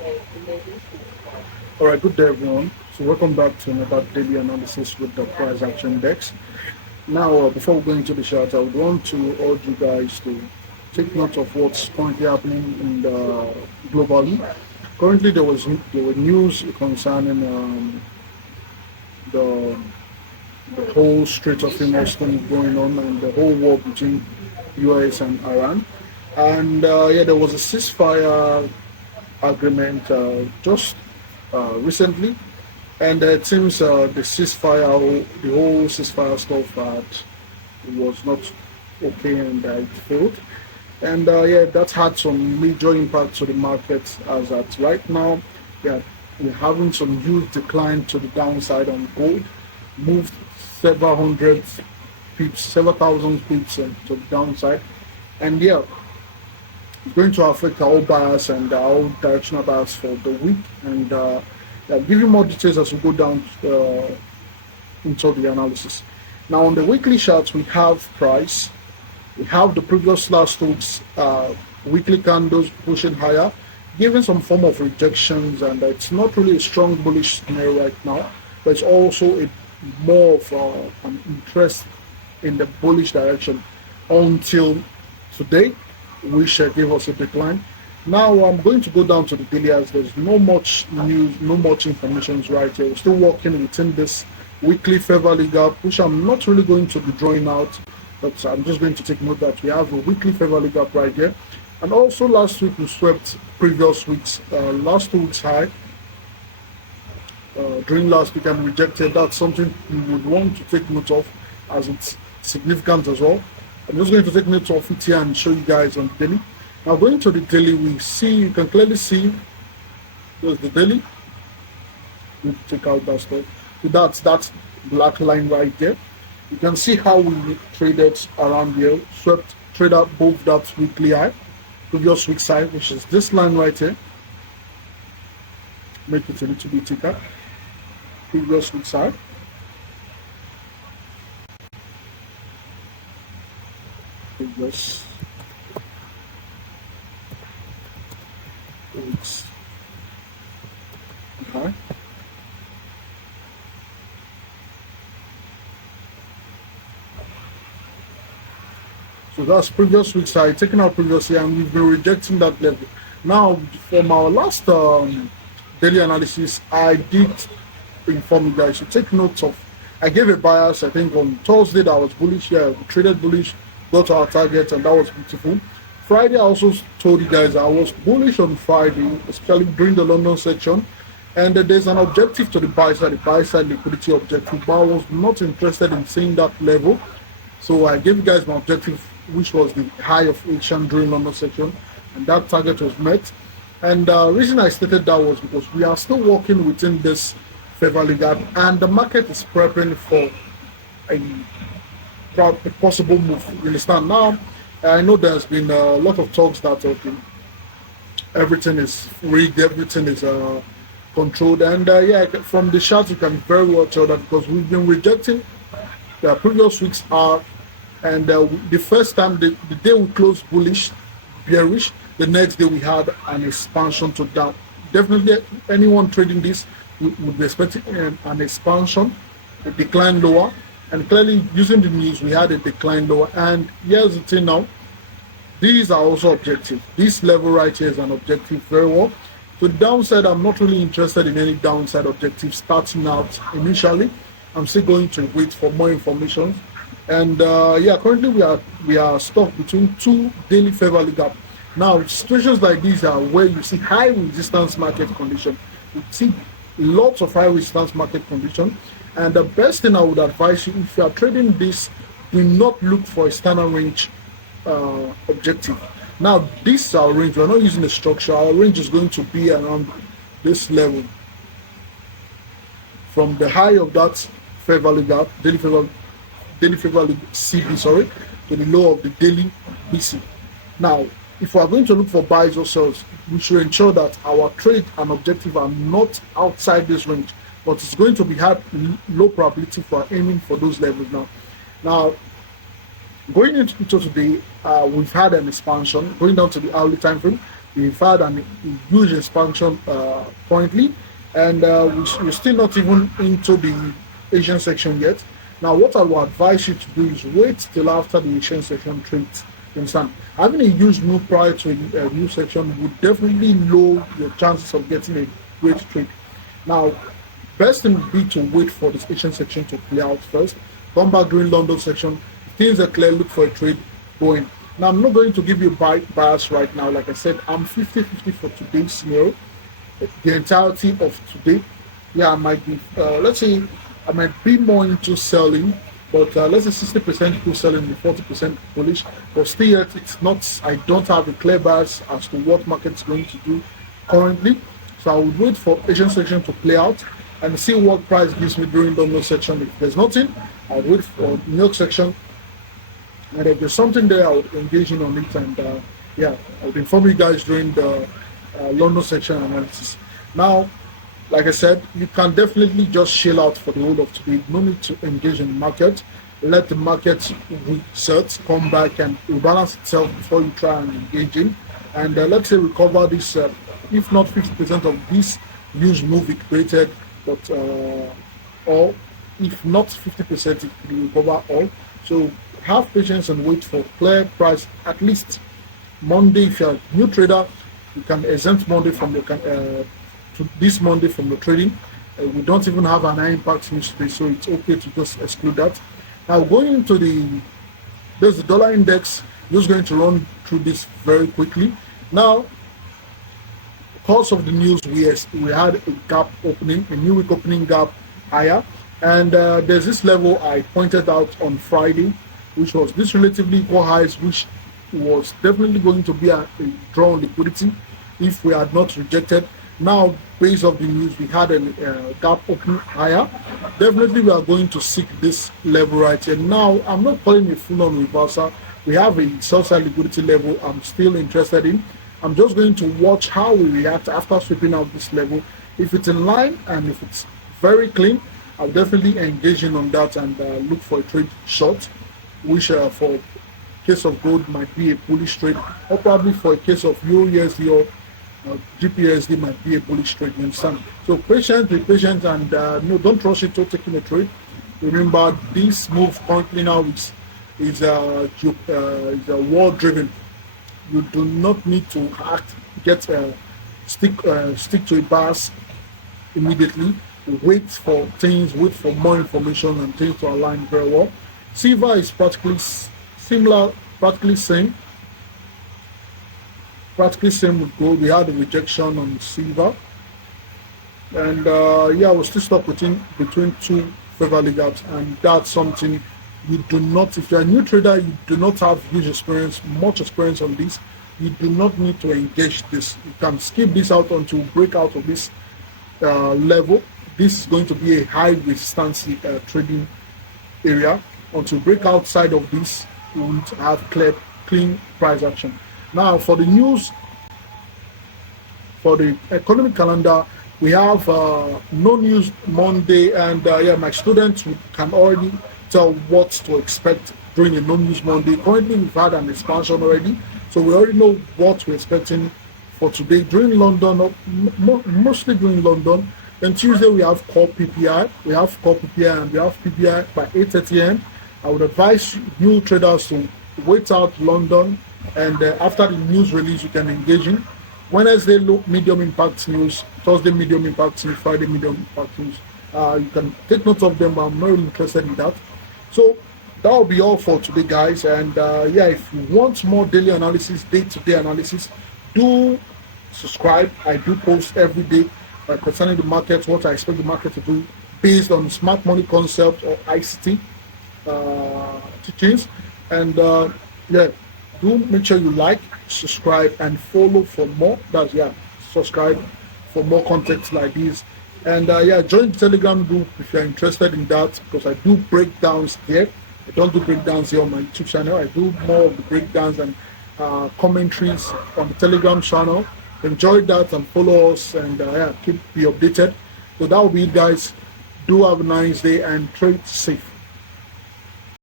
All right, good day, everyone. So, welcome back to another daily analysis with the price action index. Now, before we go into the chart, I would want to urge you guys to take note of what's currently happening in the globally. Currently, there were news concerning the the whole Strait of Hormuz thing going on and the whole war between US and Iran. And yeah, there was a ceasefire agreement just recently, and it seems the whole ceasefire stuff was not okay and it failed. And yeah, that had some major impact to the market as at right now. Yeah, we're having some huge decline to the downside on gold, moved several hundred pips, several thousand pips to the downside. And yeah, it's going to affect our bias and our directional bias for the week. And I'll give you more details as we go down into the analysis. Now, on the weekly charts, we have price. We have the previous last week's weekly candles pushing higher, giving some form of rejections, and it's not really a strong bullish scenario right now, but it's also more of an interest in the bullish direction until today, which gave us a decline. Now I'm going to go down to the daily as there's no much news, no much information right here. We're still working within this weekly fair value gap, which I'm not really going to be drawing out, but I'm just going to take note that we have a weekly fair value gap right here. And also last week we swept previous week's, last 2 weeks high during last week and rejected. That's something you would want to take note of as it's significant as well. I'm just going to take note of it here and show you guys on the daily. Now going to the daily, you can clearly see there's the daily. We take out that stuff. So that's that black line right there. You can see how we traded around here, swept, traded above that weekly high, previous week's high, which is this line right here. Make it a little bit thicker. Previous week's high. Previous week's high. So that's previous week's high, taking out previously, and we've been rejecting that level. Now, from our last daily analysis, I did inform you guys to take note of. I gave a bias, I think on Thursday that was bullish. Yeah, we traded bullish, got our target, and that was beautiful. Friday, I also told you guys I was bullish on Friday, especially during the London section. And there's an objective to the buy side liquidity objective, but I was not interested in seeing that level. So I gave you guys my objective, which was the high of Asian during London section, and that target was met. And the reason I stated that was because we are still working within this fair value gap, and the market is preparing for a possible move. You understand? Now, I know there's been a lot of talks that okay, everything is rigged, everything is controlled, and yeah, from the chart you can very well tell that because we've been rejecting the previous weeks are, and the first time the day we closed bullish, bearish, the next day we had an expansion to down. Definitely, anyone trading this would be expecting an expansion, a decline lower, and clearly using the news we had a decline lower. And here's the thing now, these are also objective. This level right here is an objective very well. So the downside, I'm not really interested in any downside objective starting out initially. I'm still going to wait for more information. And yeah, currently we are stuck between two daily fair value gap. Now, situations like these are where you see high resistance market condition. You see lots of high resistance market condition. And the best thing I would advise you, if you are trading this, do not look for a standard range objective. Now, this is our range. We're not using a structure. Our range is going to be around this level. From the high of that fair value gap, daily fair value CB, sorry, to the low of the daily BC. Now, if we are going to look for buys or sells, we should ensure that our trade and objective are not outside this range, but it's going to be low probability for aiming for those levels now. Now, going into today, we've had an expansion going down to the hourly time frame. We've had a huge expansion currently, and we're still not even into the Asian section yet. Now, what I will advise you to do is wait till after the Asian section trades. You understand? Having a huge move prior to a new section would definitely lower your chances of getting a great trade. Now, best thing would be to wait for this Asian section to play out first. Come back during London section. If things are clear, look for a trade going. Now, I'm not going to give you bias right now. Like I said, I'm 50-50 for today's scenario. The entirety of today. Yeah, I might be, let's say, I might be more into selling, but let's say 60% people selling and 40% bullish. But still yet, it's not, I don't have a clear bias as to what market's going to do currently. So I would wait for Asian section to play out and see what price gives me during London section. If there's nothing, I'll wait for New York section. And if there's something there, I would engage in on it. And yeah, I would inform you guys during the London section analysis. Now, like I said, you can definitely just chill out for the whole of today. No need to engage in the market. Let the market reset, come back and rebalance itself before you try and engage in. And let's say recover this, if not 50% of this huge move it created, but or if not 50%, it will recover all. So have patience and wait for clear price. At least Monday, if you're a new trader, you can exempt Monday from your to this Monday from the trading. We don't even have an high impact news today, so it's okay to just exclude that. Now going into there's the dollar index. Just going to run through this very quickly. Now, because of the news, we had a gap opening, a new week opening gap higher, and there's this level I pointed out on Friday, which was this relatively equal highs, which was definitely going to be a draw on liquidity if we had not rejected. Now, based on the news, we had a gap open higher. Definitely, we are going to seek this level right here. Now, I'm not calling a full-on reversal. We have a sell-side liquidity level I'm still interested in. I'm just going to watch how we react after sweeping out this level. If it's in line and if it's very clean, I'll definitely engage in on that and look for a trade short, which for case of gold might be a bullish trade, or probably for a case of EURUSD or GPSD might be a bullish trade. You understand? So be patient, and no, don't rush into taking a trade. Remember, this move currently now is war driven. You do not need to stick to a bus immediately. Wait for things, wait for more information and things to align very well. Silver is practically similar, practically same with gold. We had a rejection on silver, and yeah, we're still stuck between two favorable gaps, and that's something you do not. If you're a new trader, you do not have much experience on this. You do not need to engage this. You can skip this out until break out of this level. This is going to be a high resistance trading area. Until break outside of this, you won't have clean price action. Now, for the news, for the economic calendar, we have no news Monday, and yeah, my students can already tell what to expect during a no news Monday. Currently, we've had an expansion already, so we already know what we're expecting for today. During London, mostly during London. Then Tuesday we have core PPI, and we have PPI by 8:30 a.m. I would advise new traders to wait out London, and after the news release, you can engage in. Wednesday, medium impact news. Thursday, medium impact news. Friday, medium impact news. You can take note of them, but I'm not really interested in that. So that will be all for today, guys. And yeah, if you want more daily analysis, day-to-day analysis, do subscribe. I do post every day concerning the market, what I expect the market to do based on smart money concept or ICT teachings. And yeah, do make sure you like, subscribe, and follow for more. That's subscribe for more content like this. And yeah, join the Telegram group if you're interested in that, because I do breakdowns there. I don't do breakdowns here on my YouTube channel. I do more of the breakdowns and commentaries on the Telegram channel. Enjoy that and follow us, and yeah, be updated. So that will be it, guys. Do have a nice day and trade safe.